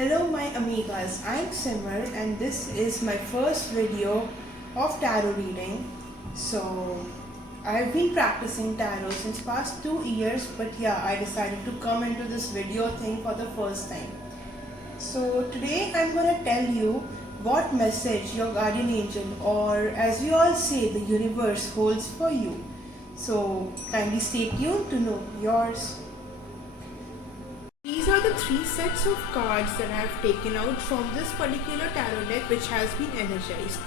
Hello my amigas, I'm Simar and this is my first video of tarot reading. So I've been practicing tarot since past 2 years, but yeah, I decided to come into this video thing for the first time. So today I'm gonna tell you what message your guardian angel, or as we all say, the universe holds for you. So kindly stay tuned to know yours. These are the 3 sets of cards that I have taken out from this particular tarot deck, which has been energized.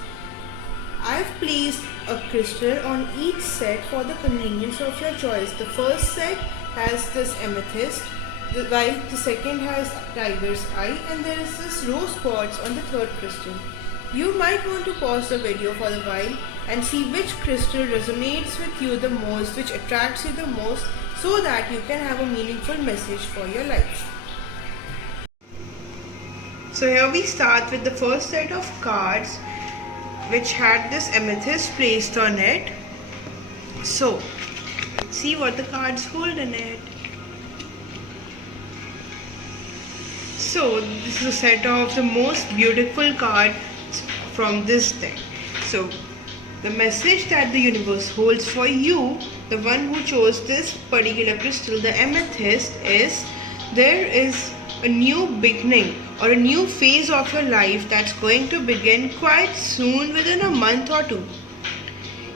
I have placed a crystal on each set for the convenience of your choice. The first set has this amethyst, while the second has tiger's eye, and there is this rose quartz on the third crystal. You might want to pause the video for a while and see which crystal resonates with you the most, which attracts you the most, so that you can have a meaningful message for your life. So here we start with the first set of cards, which had this amethyst placed on it. So see what the cards hold in it. So this is a set of the most beautiful cards from this deck. So the message that the universe holds for you, the one who chose this particular crystal, the amethyst, is there is a new beginning or a new phase of your life that's going to begin quite soon, within a month or two.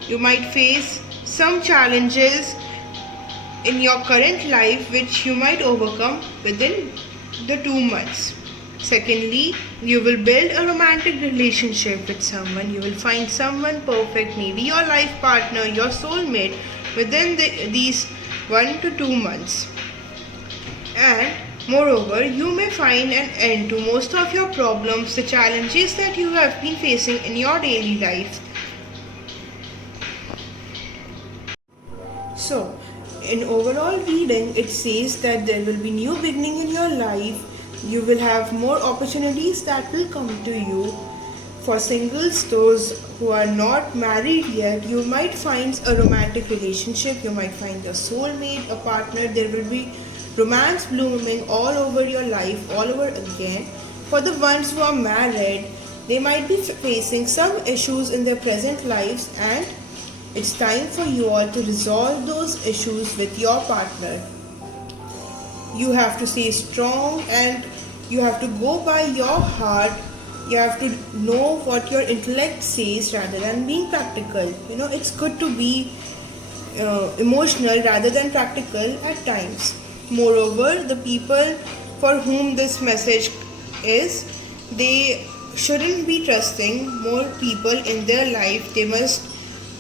You might face some challenges in your current life which you might overcome within the 2 months. Secondly, you will build a romantic relationship with someone. You will find someone perfect, maybe your life partner, your soulmate, within these 1 to 2 months. And moreover, you may find an end to most of your problems, the challenges that you have been facing in your daily life. So, in overall reading, it says that there will be new beginning in your life. You will have more opportunities that will come to you. For singles, those who are not married yet, you might find a romantic relationship. You might find a soulmate, a partner. There will be romance blooming all over your life, all over again. For the ones who are married, they might be facing some issues in their present lives, and it's time for you all to resolve those issues with your partner. You have to stay strong and you have to go by your heart. You have to know what your intellect says rather than being practical. It's good to be emotional rather than practical at times. Moreover, the people for whom this message is, they shouldn't be trusting more people in their life. They must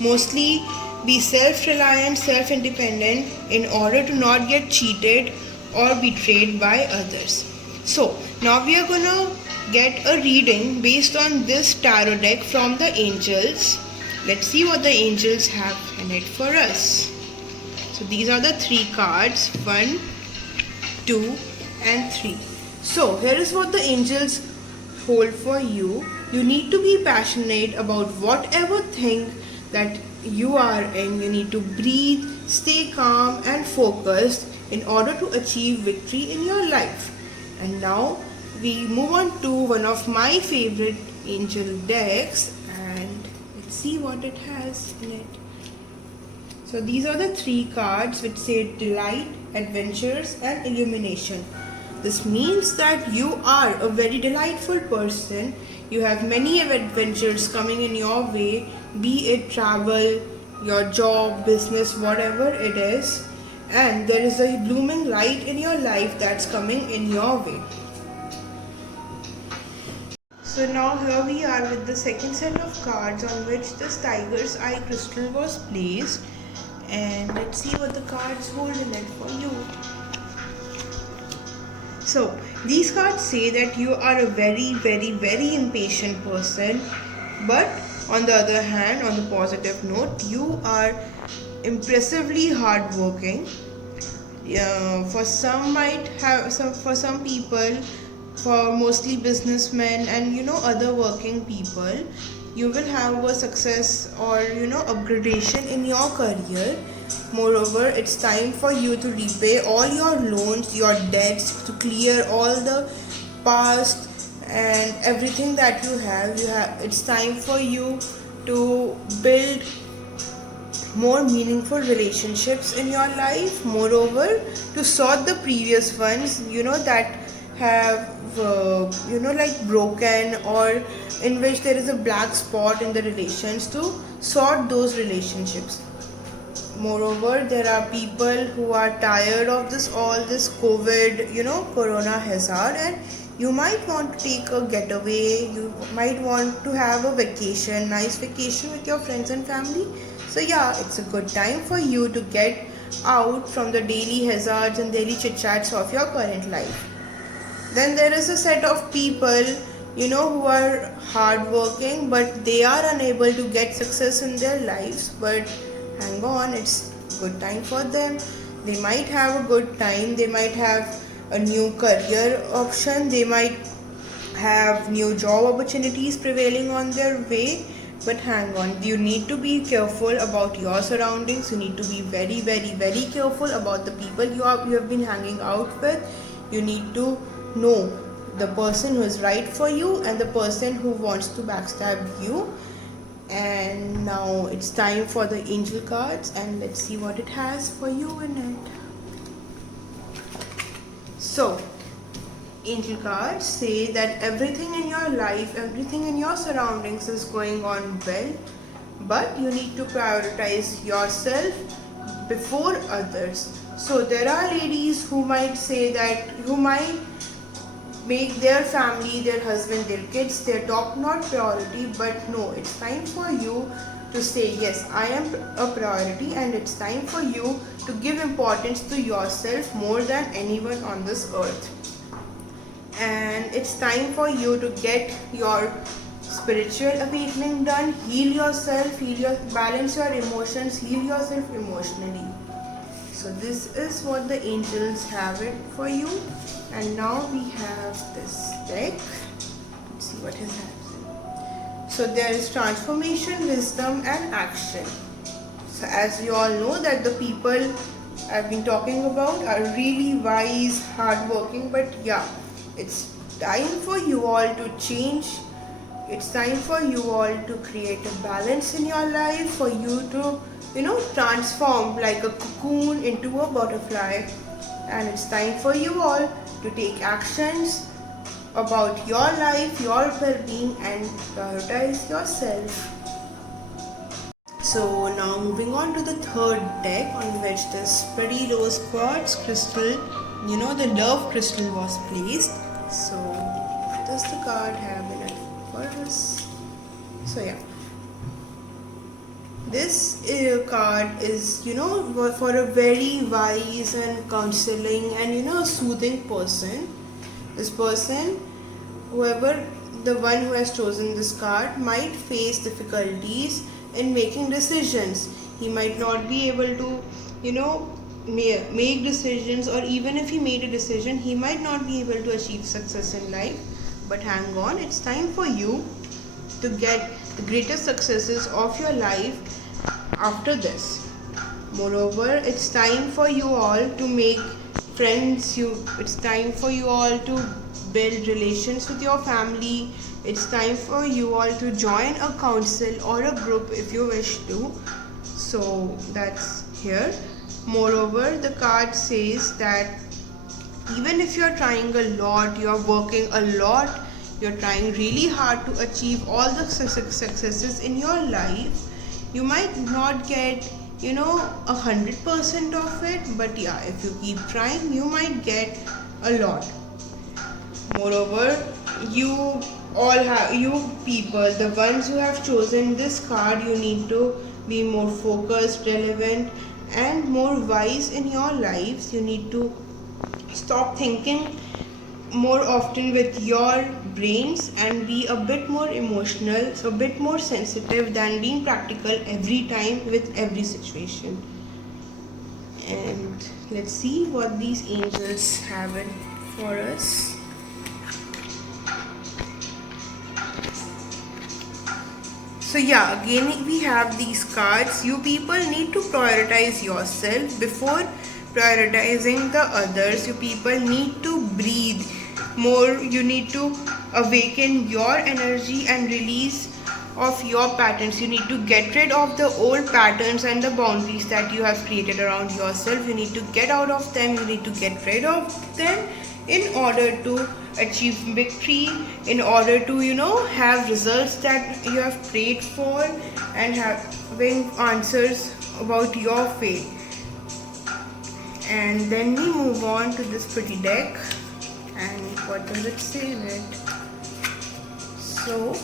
mostly be self-reliant, self-independent in order to not get cheated or betrayed by others. So now we are gonna get a reading based on this tarot deck from the angels. Let's see what the angels have in it for us. So these are the 3 cards, 1, 2 and 3. So here is what the angels hold for you. You need to be passionate about whatever thing that you are in. You need to breathe, stay calm and focused in order to achieve victory in your life. And now we move on to one of my favorite angel decks, and let's see what it has in it. So these are the 3 cards which say delight, adventures and illumination. This means that you are a very delightful person. You have many adventures coming in your way, be it travel, your job, business, whatever it is. And there is a blooming light in your life that's coming in your way. So now here we are with the second set of cards on which this tiger's eye crystal was placed. And let's see what the cards hold in it for you. So these cards say that you are a very, very, very impatient person, but on the other hand, on the positive note, you are impressively hardworking. For some people, for mostly businessmen and other working people, you will have a success or upgradation in your career. Moreover, it's time for you to repay all your loans, your debts, to clear all the past and everything that you have. It's time for you to build more meaningful relationships in your life. Moreover, to sort the previous ones, that have like broken, or in which there is a black spot in the relations, to sort those relationships. Moreover, there are people who are tired of this COVID, corona hazard, and you might want to take a getaway. You might want to have a vacation, nice vacation with your friends and family. So yeah, it's a good time for you to get out from the daily hazards and daily chit chats of your current life. Then there is a set of people, who are hardworking, but they are unable to get success in their lives. But hang on, it's good time for them. They might have a good time. They might have a new career option. They might have new job opportunities prevailing on their way. But hang on, you need to be careful about your surroundings. You need to be very, very, very careful about the people you have been hanging out with. You need to know the person who is right for you and the person who wants to backstab you. And now it's time for the angel cards, and let's see what it has for you in it. So, angel cards say that everything in your life, everything in your surroundings is going on well, but you need to prioritize yourself before others. So there are ladies who might say that, who might make their family, their husband, their kids their top-notch priority, but no, it's time for you to say, yes, I am a priority, and it's time for you to give importance to yourself more than anyone on this earth. And it's time for you to get your spiritual awakening done, heal yourself, balance your emotions, heal yourself emotionally. So this is what the angels have it for you. And now we have this deck. Let's see what is happening. So there is transformation, wisdom and action. So as you all know that the people I've been talking about are really wise, hardworking, but yeah, it's time for you all to change. It's time for you all to create a balance in your life, for you to, transform like a cocoon into a butterfly. And it's time for you all to take actions about your life, your well-being, and prioritize yourself. So now moving on to the third deck, on which this pretty rose quartz crystal, the love crystal was placed. So what does the card have in it for us? So yeah, this card is for a very wise and counseling and soothing person. This person, whoever the one who has chosen this card, might face difficulties in making decisions. He might not be able to make decisions, or even if he made a decision, he might not be able to achieve success in life. But hang on, it's time for you to get the greatest successes of your life after this. Moreover, it's time for you all to make friends. It's time for you all to build relations with your family. It's time for you all to join a council or a group if you wish to. So that's here. Moreover, the card says that even if you're trying a lot, you're working a lot, you're trying really hard to achieve all the successes in your life, you might not get 100% of it, but yeah, if you keep trying, you might get a lot. Moreover, you people, the ones who have chosen this card, you need to be more focused, relevant and more wise in your lives. You need to stop thinking more often with your brains and be a bit more emotional, so a bit more sensitive than being practical every time with every situation. And let's see what these angels have it for us. So yeah, again we have these cards. You people need to prioritize yourself before prioritizing the others. You people need to breathe. more you need to awaken your energy and release of your patterns. You need to get rid of the old patterns and the boundaries that you have created around yourself. You need to get out of them. You need to get rid of them in order to achieve victory, in order to have results that you have prayed for, and having answers about your fate. And then we move on to this pretty deck. And what does it say in it? So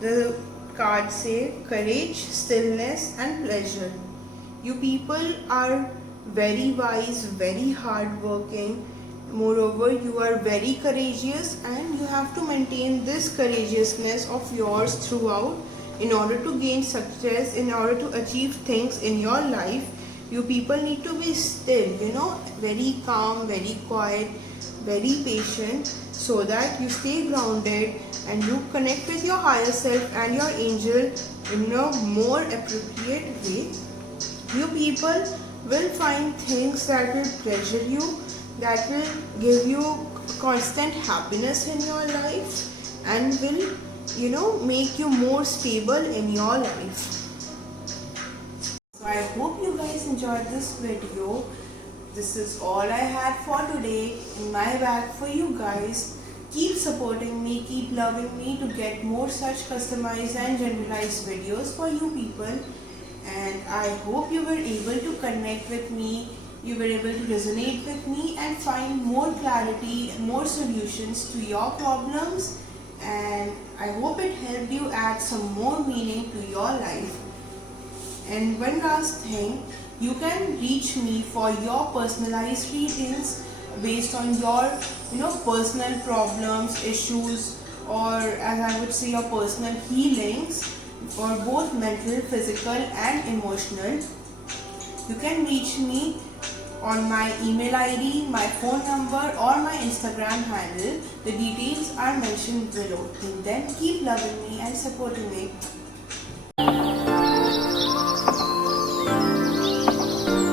the cards say courage, stillness and pleasure. You people are very wise, very hardworking. Moreover, you are very courageous, and you have to maintain this courageousness of yours throughout in order to gain success, in order to achieve things in your life. You people need to be still, very calm, very quiet, very patient, so that you stay grounded and you connect with your higher self and your angel in a more appropriate way. You people will find things that will pleasure you, that will give you constant happiness in your life, and will make you more stable in your life. So I hope you guys enjoyed this video. This is all I had for today in my bag for you guys. Keep supporting me, keep loving me to get more such customized and generalized videos for you people. And I hope you were able to connect with me, you were able to resonate with me and find more clarity, more solutions to your problems. And I hope it helped you add some more meaning to your life. And one last thing, you can reach me for your personalized readings based on your personal problems, issues, or as I would say, your personal healings for both mental, physical and emotional. You can reach me on my email ID, my phone number or my Instagram handle. The details are mentioned below. Till then, keep loving me and supporting me.